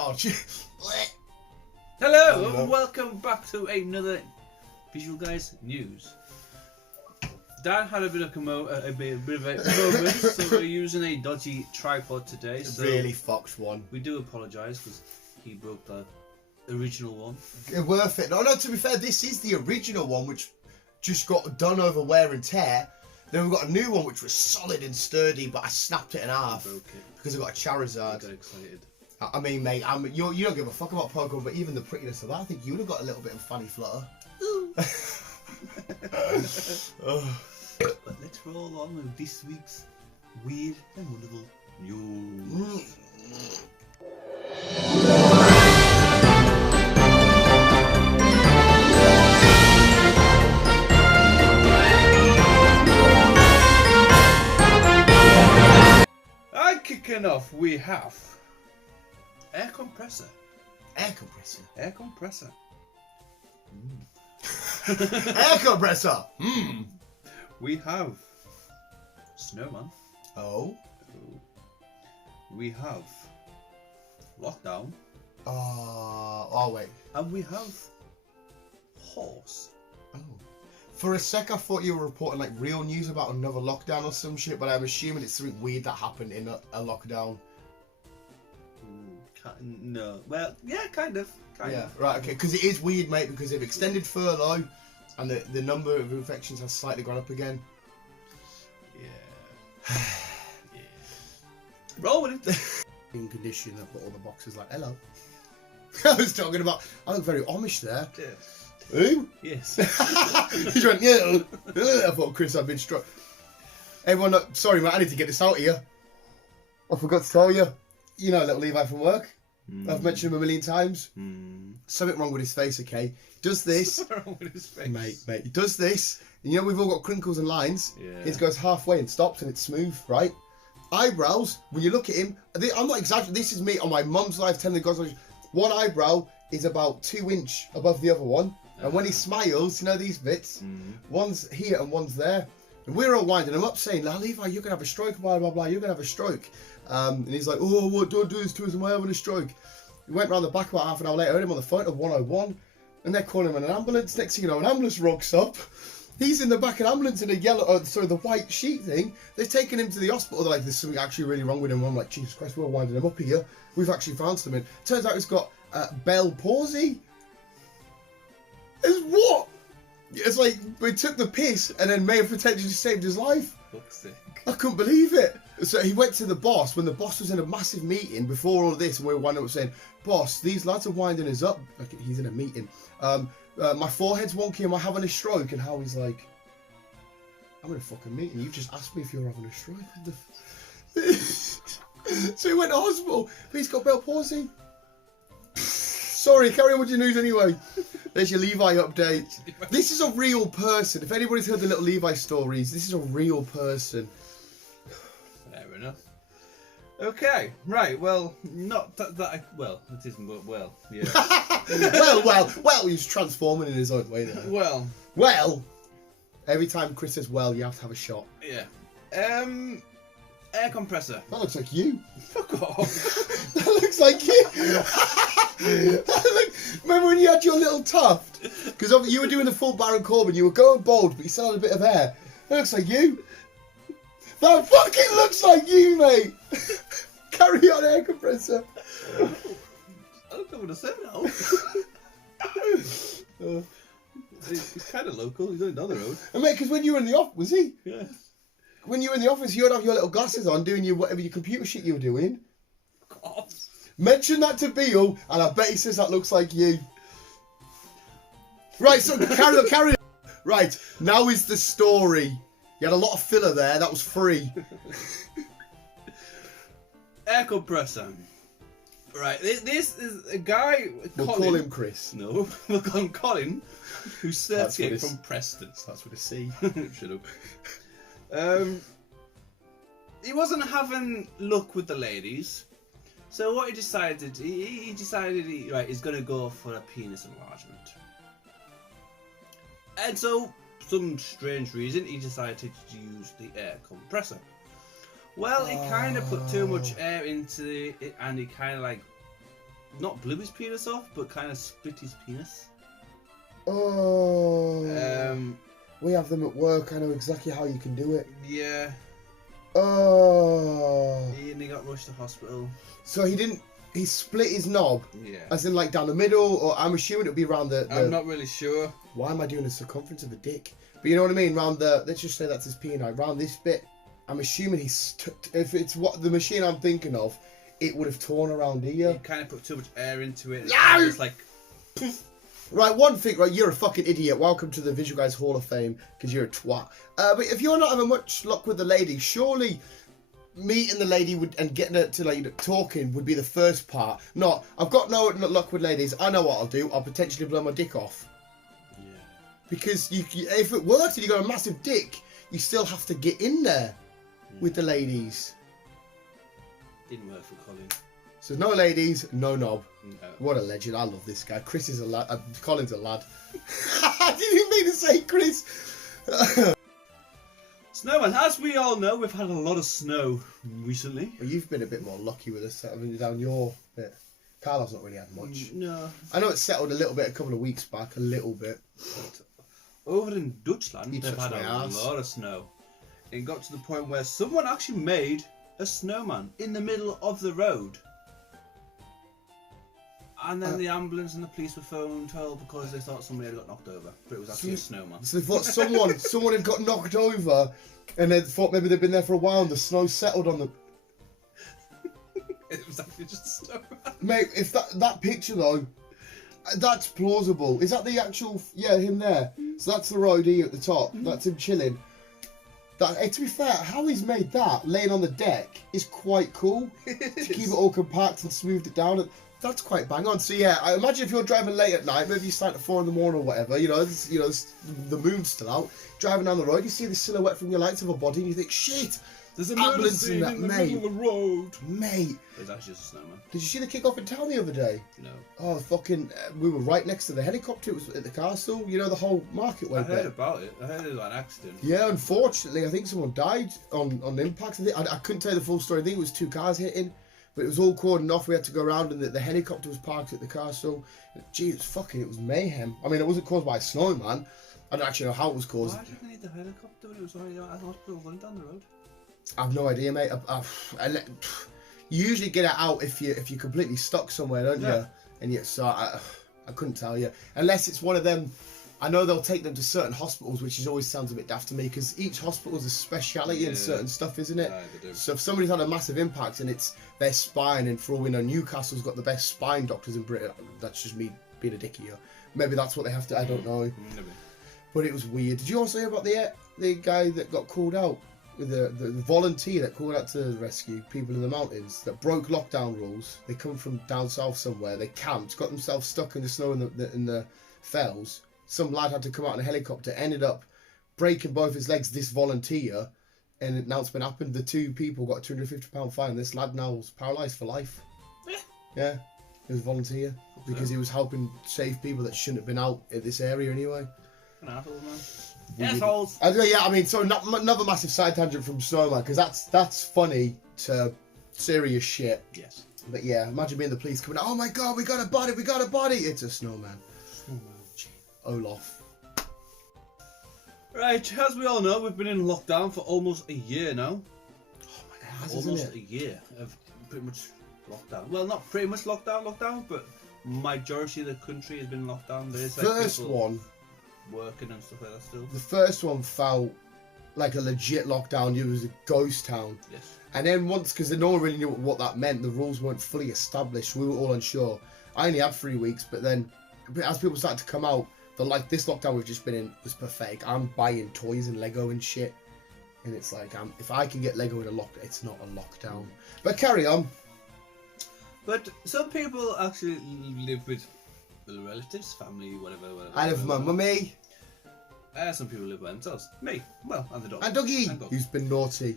Oh, hello and welcome back to another Visual Guyz news. Dan had a bit of a moment, so we're using a dodgy tripod today. So really fucked one. We do apologise because he broke the original one. Worth it. No, to be fair, this is the original one, which just got done over wear and tear. Then we've got a new one which was solid and sturdy, but I snapped it in half because I got a Charizard. I got excited. I mean, mate, you don't give a fuck about Pokemon, but even the prettiness of that, I think you would have got a little bit of fanny flutter. But let's roll on with this week's weird and wonderful news. And kicking off, we have air compressor. Air compressor. Air compressor. Air compressor. We have Snowman. Oh. We have lockdown. Oh wait. And we have horse. Oh. For a sec, I thought you were reporting like real news about another lockdown or some shit, but I'm assuming it's something weird that happened in a lockdown. No. Well, yeah, kind of. Right, okay. Because it is weird, mate, because they've extended furlough and the number of infections has slightly gone up again. Yeah. Yeah. Roll with it. In condition, I've got all the boxes like, hello. I was talking about, I look very Amish there. Yeah. Who? Yes. He went, yeah. I thought Chris had been struck. Everyone, sorry, mate, I need to get this out of you. I forgot to tell you. You know little Levi from work. I've mentioned him a million times. Something wrong with his face, okay? Does this. Something wrong with his face. Mate, he does this. And you know we've all got crinkles and lines. Yeah. His goes halfway and stops and it's smooth, right? Eyebrows, when you look at him, I'm not exaggerating, this is me on my mum's life telling the God's one eyebrow is about 2 inches above the other one. And when he smiles, you know these bits, one's here and one's there. And we're all winding him up saying, Levi, you're going to have a stroke, blah, blah, blah, you're going to have a stroke. And he's like, oh, what, don't do this to us, am I having a stroke? We went round the back about half an hour later, heard him on the phone at 101, and they're calling him an ambulance. Next thing you know, an ambulance rocks up. He's in the back of an ambulance in a the white sheet thing. They've taken him to the hospital. They're like, there's something actually really wrong with him. I'm like, Jesus Christ, we're winding him up here. We've actually found something. Turns out he's got Bell palsy. It's what? It's like we took the piss and then may have potentially saved his life. I couldn't believe it. So he went to the boss when the boss was in a massive meeting before all of this, and we were winding up saying, boss, these lads are winding us up. Like, he's in a meeting. My forehead's wonky, am I having a stroke? And Howie's like, I'm in a fucking meeting. You've just asked me if you're having a stroke. So he went to hospital, but he's got Bell palsy. Sorry, carry on with your news anyway. There's your Levi update. This is a real person. If anybody's heard the little Levi stories, this is a real person. Fair enough. Okay, right, well, not that well, it isn't, but well, yeah. well, he's transforming in his own way there. Well, every time Chris says well, you have to have a shot. Yeah. Air compressor. That looks like you. Fuck off. That looks like you. Remember when you had your little tuft? Because you were doing the full Baron Corbin, you were going bald, but you still had a bit of hair. That looks like you. That fucking looks like you, mate. Carry on, air compressor. I don't know what to say now. He's kind of local, he's only down the road. And mate, because when you were in the office, was he? Yeah. When you were in the office, you would have your little glasses on, doing whatever your computer shit you were doing. God. Mention that to Beale, and I bet he says that looks like you. Right, so carry on. Right, now is the story. You had a lot of filler there, that was free. Air compressor. Right, this is a guy. We'll call him Chris. No, we'll call him Colin, who's 38 from Preston. That's with a C. Shut up. He wasn't having luck with the ladies, so what he decided, he decided he's going to go for a penis enlargement. And so, some strange reason, he decided to use the air compressor. Well, he kind of put too much air into it, and he kind of like not blew his penis off, but kind of split his penis. Oh. We have them at work. I know exactly how you can do it. Yeah. Oh. And he got rushed to hospital. So he split his knob? Yeah. As in like down the middle, or I'm assuming it'll be around the... I'm not really sure. Why am I doing the circumference of a dick? But you know what I mean? Round the... Let's just say that's his penile. Round this bit, I'm assuming if it's what the machine I'm thinking of, it would have torn around here. He kind of put too much air into it. Yeah! It's like... Poof. Right, one thing, right, you're a fucking idiot. Welcome to the Visual Guyz Hall of Fame, because you're a twat. But if you're not having much luck with the lady, surely meeting the lady and getting her to like talking would be the first part. Not, I've got no luck with ladies. I know what I'll do. I'll potentially blow my dick off. Yeah. Because if it works and you got a massive dick, you still have to get in there with the ladies. Didn't work for Colin. So no ladies, no knob. No. What a legend. I love this guy. Chris is a lad. Colin's a lad. I didn't mean to say Chris. Snowman, as we all know, we've had a lot of snow recently. Well, you've been a bit more lucky with us settling down your bit. Carlo's not really had much. No. I know it's settled a little bit a couple of weeks back, a little bit. But over in Dutchland, You they've touched had a my ass. lot of snow. It got to the point where someone actually made a snowman in the middle of the road. And then the ambulance and the police were phoned because they thought somebody had got knocked over. But it was actually a snowman. So they thought someone had got knocked over, and they thought maybe they'd been there for a while and the snow settled on them. It was actually just a snowman. Mate, if that picture though, that's plausible. Is that the actual? Yeah, him there. So that's the roadie at the top. That's him chilling. To be fair, how he's made that laying on the deck is quite cool. To keep it all compact and smoothed it down. That's quite bang on. So yeah, I imagine if you're driving late at night, maybe you start at 4 in the morning or whatever. The moon's still out. Driving down the road, you see the silhouette from your lights of a body, and you think, shit. There's an ambulance in the middle of the road. Mate. It's actually just a snowman. Did you see the kick-off in town the other day? No. Oh, fucking... we were right next to the helicopter. It was at the castle. You know, the whole market I went heard there. about it. I heard it was an accident. Yeah, unfortunately, I think someone died on impact. I couldn't tell you the full story. I think it was 2 cars hitting. But it was all cordoned off. We had to go around, and the helicopter was parked at the castle. Gee, it was mayhem. I mean, it wasn't caused by a snowman. I don't actually know how it was caused. Why did they need the helicopter when it was already at the hospital running down the road? I've no idea, mate. You usually get it out if you're completely stuck somewhere, don't you? And yet, so I couldn't tell you. Unless it's one of them. I know they'll take them to certain hospitals, which always sounds a bit daft to me, because each hospital is a speciality in certain stuff, isn't it? Yeah, they do. So if somebody's had a massive impact and it's their spine, and for all we know, Newcastle's got the best spine doctors in Britain. That's just me being a dicky here. Maybe that's what they have to. I don't know. Maybe. But it was weird. Did you also hear about the guy that got called out? The volunteer that called out to rescue people in the mountains that broke lockdown rules. They come from down south somewhere. They camped, got themselves stuck in the snow in the fells. Some lad had to come out in a helicopter. Ended up breaking both his legs. This volunteer, and an announcement happened. The 2 people got a £250 fine. This lad now was paralysed for life. Yeah, he was a volunteer because he was helping save people that shouldn't have been out in this area anyway. An asshole, man. Assholes. Yeah, I mean, so another massive side tangent from Snowman, because that's funny to serious shit. Yes. But yeah, imagine being the police coming out, oh my god, we got a body, it's a snowman. Olaf. Right, as we all know, we've been in lockdown for almost a year now. Oh my god, Almost isn't a it? year of pretty much lockdown. Well, not pretty much lockdown, but majority of the country has been locked down. There is First one, working and stuff like that still. the first one felt like a legit lockdown. It was a ghost town. Yes. And then once, because no one really knew what that meant, the rules weren't fully established. We were all unsure. I only had 3 weeks, but then as people started to come out, they're like, this lockdown we've just been in was pathetic. I'm buying toys and Lego and shit. And it's like, if I can get Lego in a lockdown, it's not a lockdown. But carry on. But some people actually live with relatives, family, whatever. I live with my mummy. Some people live by themselves. Me, well, and the dog. And Dougie, And dog. who's been naughty.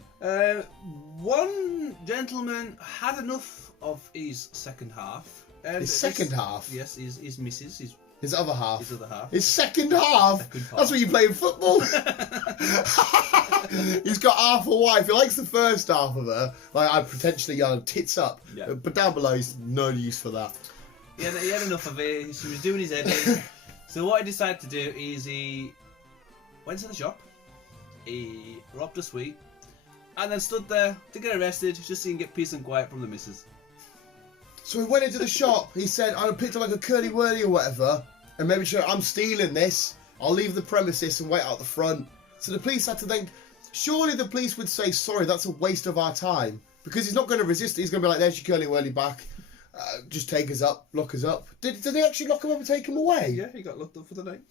One gentleman had enough of his second half. And His second half? Yes, his missus, His other half. his other half. His second half? Second half. That's what you play in football. He's got half a wife. He likes the first half of her. Like, I potentially yell tits up. Yeah. But down below, he's no use for that. He had enough of it. She was doing his head in. So what he decided to do is he went to the shop, he robbed a sweet, and then stood there to get arrested just so he can get peace and quiet from the missus. So he went into the shop, he said, I picked up like a curly-whirly or whatever, and maybe sure I'm stealing this, I'll leave the premises and wait out the front. So the police had to think, surely the police would say, sorry, that's a waste of our time. Because he's not going to resist it, he's going to be like, there's your curly-whirly back, just take us up, lock us up. Did they actually lock him up and take him away? Yeah, he got locked up for the night.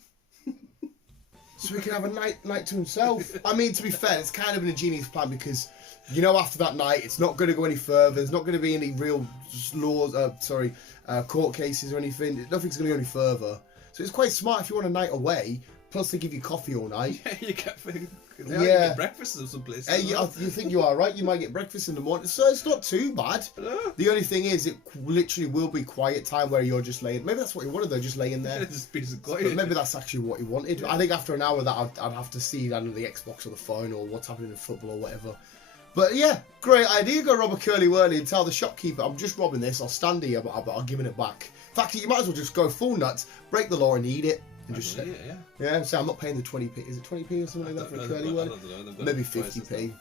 So he can have a night to himself. I mean, to be fair, it's kind of an ingenious plan because, you know, after that night, it's not going to go any further. There's not going to be any real laws, court cases or anything. Nothing's going to go any further. So it's quite smart if you want a night away. Plus, they give you coffee all night. Yeah, you get Yeah. get breakfast or someplace. Hey, you think you are right? You might get breakfast in the morning, so it's not too bad. The only thing is, it literally will be quiet time where you're just laying. Maybe that's what he wanted though, just laying there. Just be quiet. But maybe that's actually what he wanted. I think after an hour that I'd have to see either the Xbox or the phone or what's happening in football or whatever. But yeah, great idea. Go rob a curly-whirly and tell the shopkeeper, I'm just robbing this. I'll stand here, but I'll give it back. In fact, you might as well just go full nuts, break the law and eat it. And just say, yeah, so I'm not paying the 20p. Is it 20p or something like that for a curly-whirly? Maybe 50p.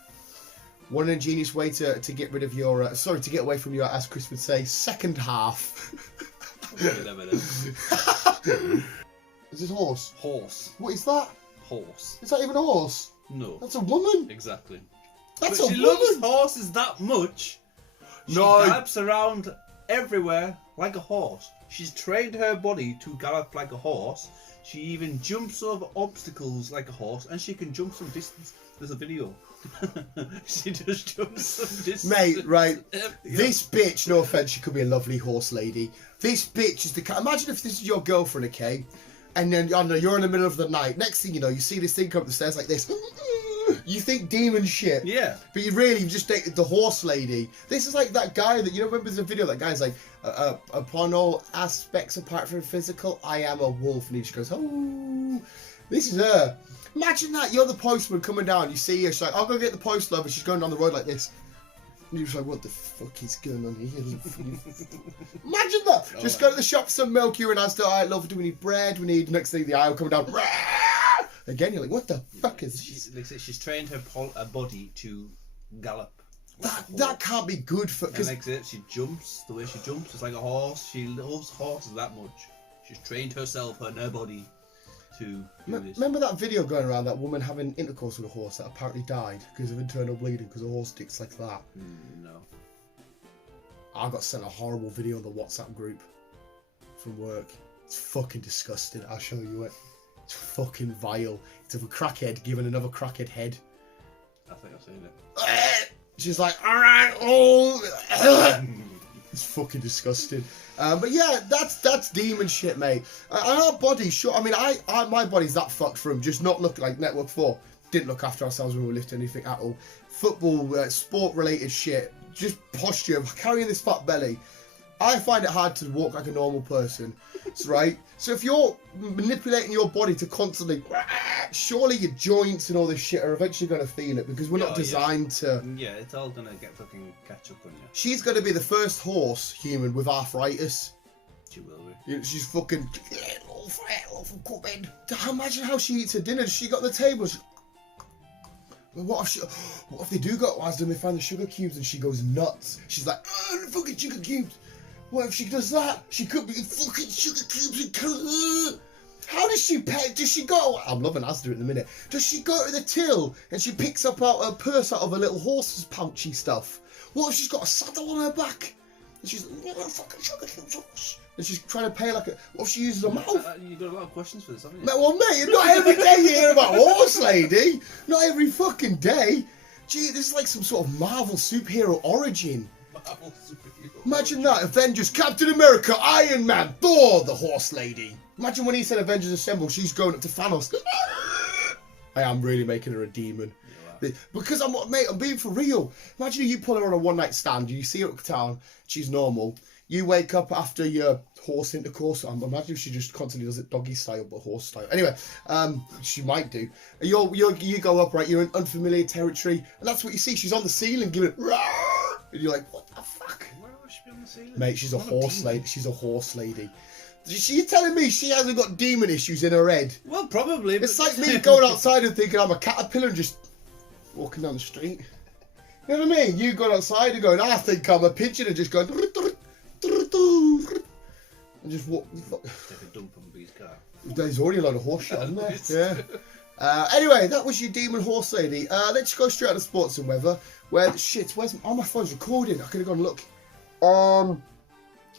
What an ingenious way to get rid of your, to get away from your, as Chris would say, second half. Is this horse? Horse. What is that? Horse. Is that even a horse? No. That's a woman. Exactly. That's but a she woman. loves horses that much. She gallops around everywhere like a horse. She's trained her body to gallop like a horse. She even jumps over obstacles like a horse, and she can jump some distance. There's a video. She just jumps some distance. Mate, right. This bitch, no offence, she could be a lovely horse lady. This bitch is the kind. Imagine if this is your girlfriend, okay? And then, I don't know, you're in the middle of the night. Next thing you know, you see this thing come up the stairs like this. You think demon shit. Yeah. But you really just dated the horse lady. This is like that guy that, you know, remember there's a video, that guy's like, upon all aspects apart from physical, I am a wolf. And he just goes, oh, this is her. Imagine that, you're the postman coming down, you see her, she's like, I'll go get the post, love, and she's going down the road like this. And you're just like, what the fuck is going on here? Imagine that. Oh, just go to the shop for some milk, you and I still, alright, love, do we need bread? We need, next thing the aisle coming down. Again, you're like, what the fuck is this? She's trained her body to gallop. That can't be good for. That makes it. She jumps. The way she jumps, it's like a horse. She loves horses that much. She's trained herself and her body to do this. Remember that video going around, that woman having intercourse with a horse that apparently died because of internal bleeding because a horse dicks like that? No. I got sent a horrible video on the WhatsApp group from work. It's fucking disgusting. I'll show you it. It's fucking vile. It's of a crackhead giving another crackhead head. I think I've seen it. She's like, alright, oh. It's fucking disgusting. But yeah, that's demon shit, mate. And our bodies, sure. I mean, my body's that fucked from just not looking like Network 4. Didn't look after ourselves when we were lifting anything at all. Football, sport-related shit. Just posture, carrying this fat belly. I find it hard to walk like a normal person, right? So if you're manipulating your body to constantly, surely your joints and all this shit are eventually going to feel it because we're not designed to. Yeah, it's all going to get fucking catch up on you. She's going to be the first horse human with arthritis. She will be. She's fucking from coming. Imagine how she eats her dinner. She got the table. What if they do got Wisdom and they find the sugar cubes and she goes nuts? She's like, oh, the fucking sugar cubes. What if she does that? She could be fucking sugar cubes and how does she pay? Does she go? I'm loving Asda in a minute. Does she go to the till and she picks up out her purse out of a little horse's pouchy stuff? What if she's got a saddle on her back? And she's like, oh, fucking sugar cubes. And she's trying to pay like a. What if she uses her mouth? You've got a lot of questions for this, haven't you? Well, mate, not every day you hear about horse lady. Not every fucking day. Gee, this is like some sort of Marvel superhero origin. Marvel superhero. Imagine that. Avengers, Captain America, Iron Man, Thor, the horse lady. Imagine when he said Avengers Assemble, she's going up to Thanos. I am really making her a demon. Because I'm being for real. Imagine you pull her on a one-night stand, you see her at town, she's normal. You wake up after your horse intercourse. Imagine if she just constantly does it doggy style but horse style. Anyway, she might do. You go up, right? You're in unfamiliar territory, and that's what you see. She's on the ceiling giving it, and you're like, what the fuck? Where would she be on the ceiling. Mate, she's a Not horse demon. lady. She's a horse lady. She's telling me she hasn't got demon issues in her head. Well, probably. It's like me going outside and thinking I'm a caterpillar and just walking down the street. You know what I mean? You go outside and going, I think I'm a pigeon, and just going and just walk. Take a dump on B's car. There's already a lot of horse shit on there. Yeah. Anyway, that was your demon horse lady. Let's go straight on to sports and weather. Where shit? Where's my phone's recording? I could have gone look.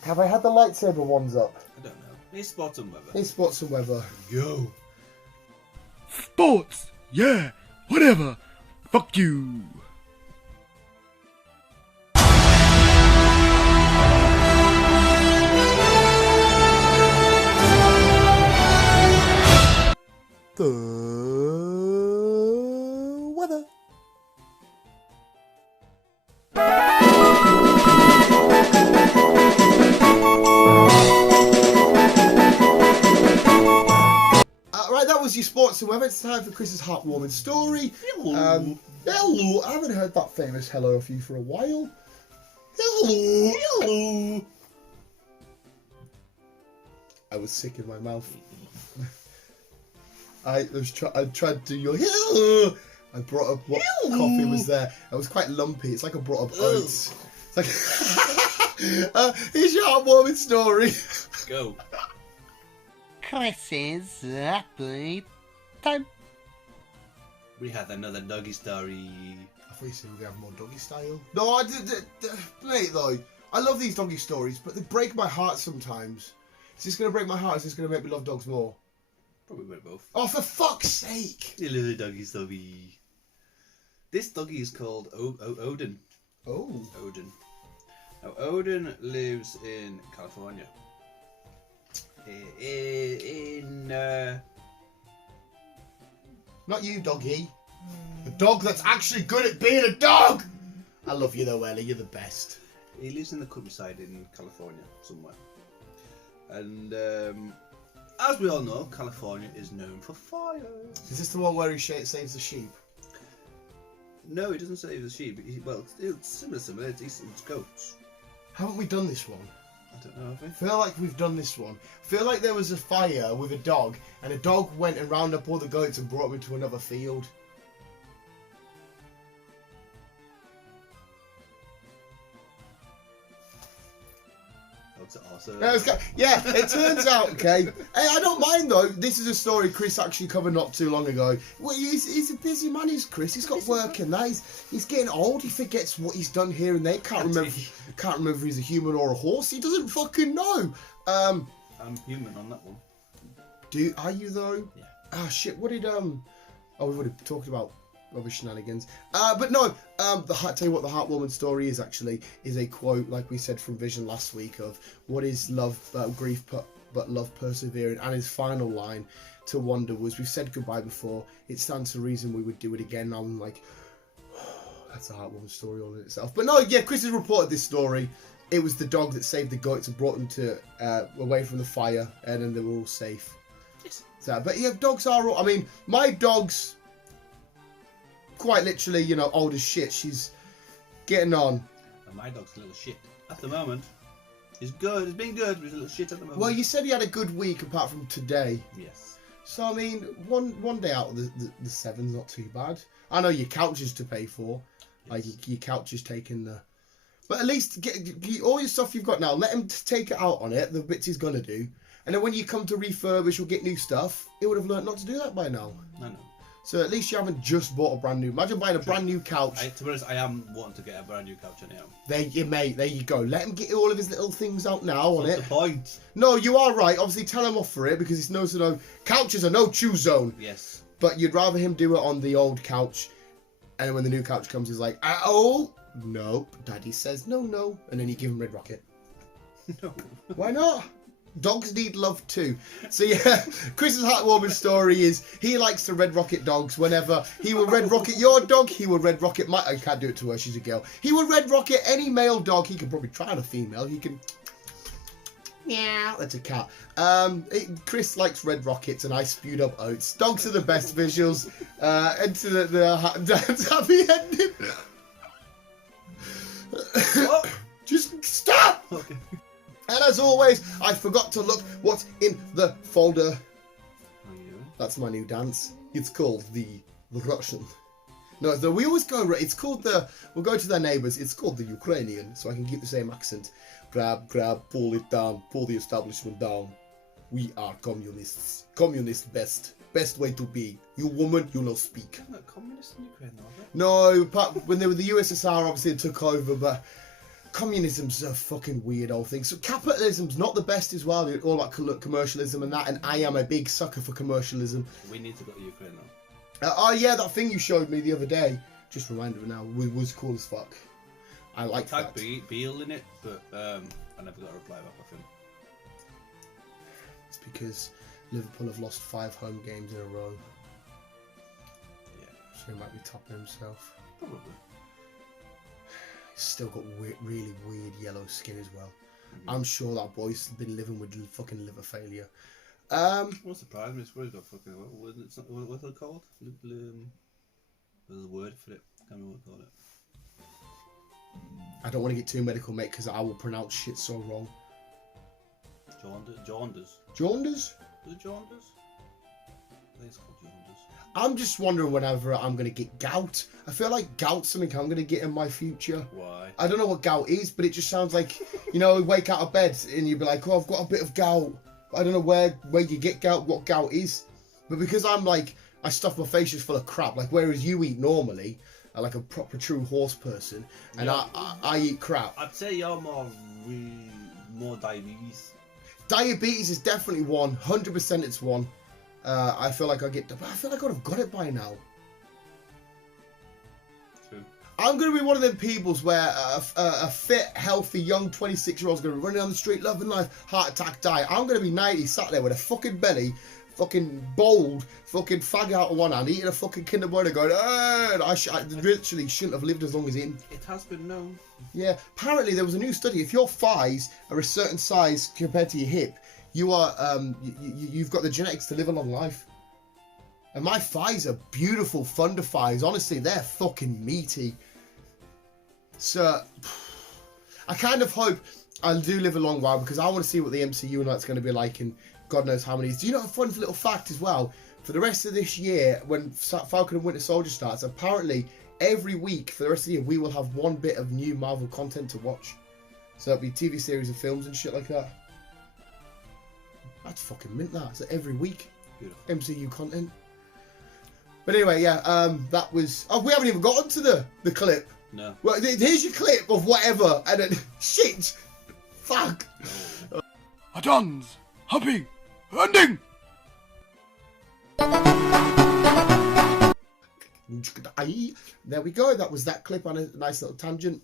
Have I had the lightsaber ones up? I don't know. It's sports and weather. In sports and weather. Yo. Sports, yeah, whatever. Fuck you. The weather. Right, that was your sports and weather. It's time for Chris's heartwarming story. Hello. Hello. I haven't heard that famous hello of you for a while. Hello. Hello. I was sick in my mouth. I tried to do your hello. I brought up what coffee was there. It was quite lumpy. It's like I brought up oats. It's like here's your heartwarming story. Go. Chris's happy time. We had another doggy story. I thought you said we have more doggy style. No, I did. Mate, though, I love these doggy stories, but they break my heart sometimes. Is this going to break my heart? Or is this going to make me love dogs more? Probably we're both. Oh, for fuck's sake! Hello, doggy story. This doggy is called Odin. Oh. Odin. Now, Odin lives in California. Not you, doggy. The dog that's actually good at being a dog! I love you though, Ellie. You're the best. He lives in the countryside in California, somewhere. And as we all know, California is known for fire. Is this the one where he saves the sheep? No, he doesn't save the sheep. Well, it's similar. It's goats. Haven't we done this one? I don't know, have we? I feel like we've done this one. I feel like there was a fire with a dog, and a dog went and rounded up all the goats and brought them into another field. That's awesome. Yeah, it turns out, okay. Hey, I don't mind though. This is a story Chris actually covered not too long ago. Well, he's a busy man, is Chris. He's got work and that. He's getting old. He forgets what he's done here and there. Can't remember if he's a human or a horse. He doesn't fucking know. I'm human on that one. Are you though? Yeah. Ah, shit. What did Oh, we've already talked about rubbish shenanigans. But no. Tell you what the heartwarming story is actually is a quote, like we said from Vision last week, of what is love, grief, but love persevering, and his final line to Wanda was, "We've said goodbye before. It stands to reason we would do it again." I'm like, that's a heartwarming story all in itself. But no, yeah, Chris has reported this story. It was the dog that saved the goats and brought them to away from the fire, and then they were all safe. Yes. So, but yeah, dogs are all. I mean, my dog's quite literally, old as shit. She's getting on. And my dog's a little shit at the moment. He's good. He's been good, but he's a little shit at the moment. Well, you said he had a good week apart from today. Yes. So, I mean, one day out of the seven's not too bad. I know your couch is to pay for. Yes. Like, your couch is taking the... But at least get all your stuff you've got now. Let him take it out on it, the bits he's going to do. And then when you come to refurbish or get new stuff, he would have learnt not to do that by now. I know. So at least you haven't just bought a brand new... Imagine buying a brand new couch. To be honest, I am wanting to get a brand new couch anyhow. There you go. Let him get all of his little things out now on What's it. the point? No, you are right. Obviously, tell him off for it because it's no couches are no choose zone. Yes. But you'd rather him do it on the old couch, and then when the new couch comes, he's like, "Oh, nope." Daddy says no, and then you give him Red Rocket. No. Why not? Dogs need love too. So yeah, Chris's heartwarming story is he likes to Red Rocket dogs. Whenever he will Red Rocket your dog, he will Red Rocket my... I can't do it to her, she's a girl. He will Red Rocket any male dog. He can probably try on a female. He can... Meow. That's a cat. Chris likes Red Rockets and I spewed up oats. Dogs are the best visuals. Into the happy ending. What? Just stop! Okay. And as always, I forgot to look what's in the folder. How you doing? That's my new dance. It's called the Russian. No, we always go. It's called the. We'll go to their neighbours. It's called the Ukrainian, so I can keep the same accent. Grab, pull it down, pull the establishment down. We are communists. Communist best way to be. You woman, you no speak. They're not communists in Ukraine, are they? No, when they were the USSR, obviously it took over, but communism's a fucking weird old thing. So capitalism's not the best as well. It's all about commercialism and that, and I am a big sucker for commercialism. We need to go to Ukraine now. Oh yeah, that thing you showed me the other day. Just reminded me now. Was cool as fuck. I like that. Tagged Beale in it, but I never got a reply back off him. It's because Liverpool have lost 5 home games in a row. Yeah, So he might be topping himself. probably. He's still got really weird yellow skin as well. Mm-hmm. I'm sure that boy's been living with fucking liver failure. Won't surprise me. It's probably got fucking. What's it called? There's a word for it. I can't remember what to call it. I don't want to get too medical, mate, because I will pronounce shit so wrong. Jaundice. Jaundice? Is it jaundice? I think it's called jaundice. I'm just wondering whenever I'm going to get gout. I feel like gout's something I'm going to get in my future. Why? I don't know what gout is, but it just sounds like, you know, wake out of bed and you'd be like, oh, I've got a bit of gout. I don't know where you get gout, what gout is. But because I'm like, I stuff my face just full of crap, like whereas you eat normally, like a proper true horse person, and Yeah. I eat crap. I'd say you're more diabetes. Diabetes is definitely one, 100% it's one. I feel like I feel like I'd have got it by now. True. I'm going to be one of them peoples where a fit, healthy, young 26-year-old's going to be running down the street, loving life, heart attack, die. I'm going to be 90, sat there with a fucking belly, fucking bold, fucking fag out of one hand, eating a fucking Kinder Bueno going, I literally shouldn't have lived as long as him. It has been known. Yeah, apparently there was a new study. If your thighs are a certain size compared to your hip, you are, you've got the genetics to live a long life. And my thighs are beautiful thunder thighs. Honestly, they're fucking meaty. So, I kind of hope I do live a long while because I want to see what the MCU and that's going to be like in God knows how many. Do you know a fun little fact as well? For the rest of this year, when Falcon and Winter Soldier starts, apparently every week for the rest of the year, we will have one bit of new Marvel content to watch. So it'll be TV series and films and shit like that. That's fucking mint, that. So every week, Beautiful. MCU content. But anyway, yeah, that was... Oh, we haven't even got onto the clip. No. Well, here's your clip of whatever, and then... Shit! Fuck! Adons! Happy! Ending! There we go, that was that clip on a nice little tangent.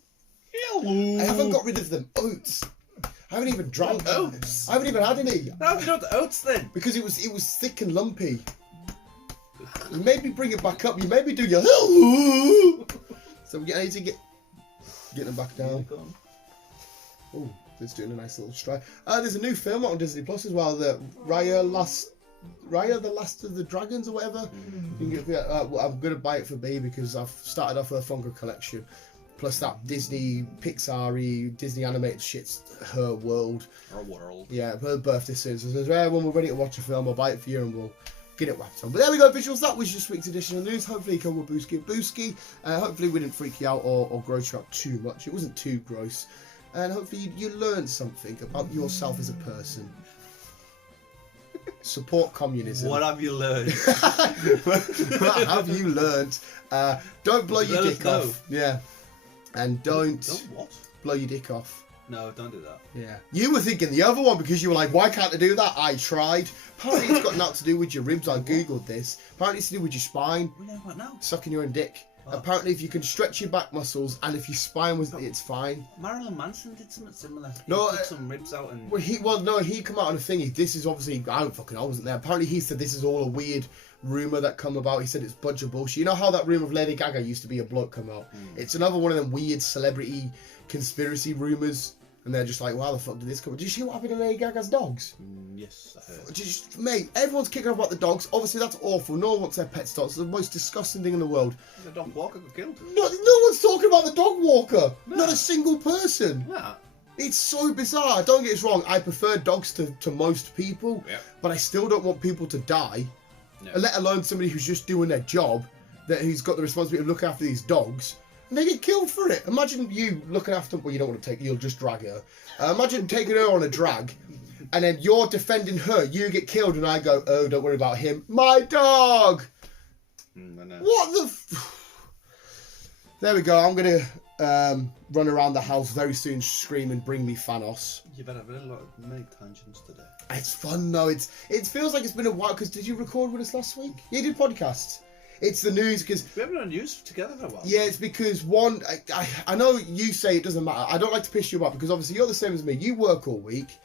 Hello. I haven't got rid of them oats. I haven't even drank them. Oats? I haven't even had any. How have you done the oats then? Because it was thick and lumpy. You made me bring it back up. You made me do your... So we need to get them back down. Oh, it's doing a nice little stride. There's a new film on Disney Plus as well. The Raya the Last of the Dragons or whatever. You can get, I'm gonna buy it for B because I've started off with a Funko collection. Plus that Disney Pixar-y, Disney animated shit's her world. Our world. Yeah, her birthday soon. So says, when we're ready to watch a film, I'll buy it for you and we'll get it wrapped on. But there we go, visuals. That was this week's edition of news. Hopefully you come with Booski. Hopefully we didn't freak you out or gross you out too much. It wasn't too gross. And hopefully you learned something about yourself as a person. Support communism. What have you learned? What have you learned? Don't blow your dick off. Yeah. And don't what? blow your dick off. No, don't do that. Yeah. You were thinking the other one because you were like, why can't I do that? I tried. Apparently it's got nothing to do with your ribs. I googled this. Apparently it's to do with your spine. We know what now. Sucking your own dick. Oh. Apparently if you can stretch your back muscles and if your spine was, it's fine. Marilyn Manson did something similar. He No, took some ribs out and... Well, he come out on a thingy. This is obviously, I wasn't there. Apparently he said this is all a weird rumour that come about. He said it's bunch of bullshit. You know how that rumour of Lady Gaga used to be a bloke come out? It's another one of them weird celebrity conspiracy rumours. And they're just like, wow, the fuck did this come? Did you see what happened to Lady Gaga's dogs? Yes, I heard. Mate, everyone's kicking off about the dogs. Obviously, that's awful. No one wants their pets dogs. It's the most disgusting thing in the world. The dog walker got killed. No one's talking about the dog walker. No. Not a single person. Yeah. It's so bizarre. Don't get us wrong. I prefer dogs to most people, but I still don't want people to die, let alone somebody who's just doing their job, who's got the responsibility of looking after these dogs, and they get killed for it. Imagine you looking after. Well, you don't want to take. You'll just drag her. Imagine taking her on a drag, and then you're defending her. You get killed, and I go, "Oh, don't worry about him. My dog." What the? There we go. I'm gonna run around the house very soon screaming, "Bring me Thanos." You've had many tangents today. It's fun though. It feels like it's been a while. Because did you record with us last week? Yeah, you did podcasts. It's the news because we haven't done news together for a while. Yeah, it's because I know you say it doesn't matter. I don't like to piss you off because obviously you're the same as me. You work all week.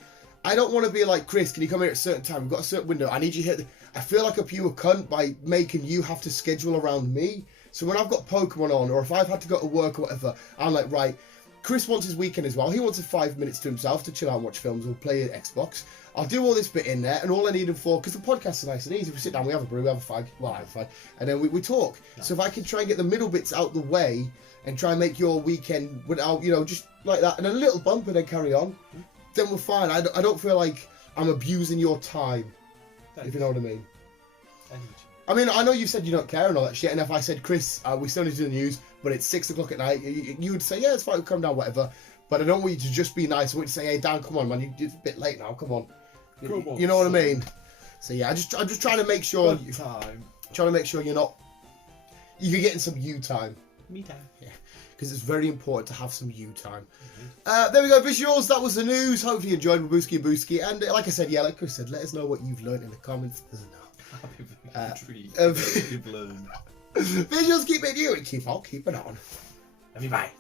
I don't want to be like, Chris, can you come here at a certain time? We've got a certain window. I need you here. I feel like a pure cunt by making you have to schedule around me. So when I've got Pokemon on, or if I've had to go to work or whatever, I'm like, right, Chris wants his weekend as well. He wants 5 minutes to himself to chill out and watch films or play Xbox. I'll do all this bit in there, and all I need him for, because the podcast is nice and easy. We sit down, we have a brew, we have a fag, well, I have a fag, and then we talk. Yeah. So if I can try and get the middle bits out the way, and try and make your weekend without, just like that, and a little bump, and then carry on, then we're fine. I don't feel like I'm abusing your time, if you know what I mean. I mean, I know you said you don't care and all that shit, and if I said, Chris, we still need to do the news, but it's 6 o'clock at night, you would say, yeah, it's fine, we'll come down, whatever. But I don't want you to just be nice. I want you to say, hey, Dan, come on, man, you're a bit late now, come on. You know what I mean? So yeah, I'm just trying to make sure you're not. You're getting some you time. Me time. Yeah, because it's very important to have some you time. There we go, visuals. That was the news. Hopefully you enjoyed Babuski and Booski. And like I said, yeah, like Chris said, let us know what you've learned in the comments. Visuals keep it you and keep on keeping on. Love you, bye.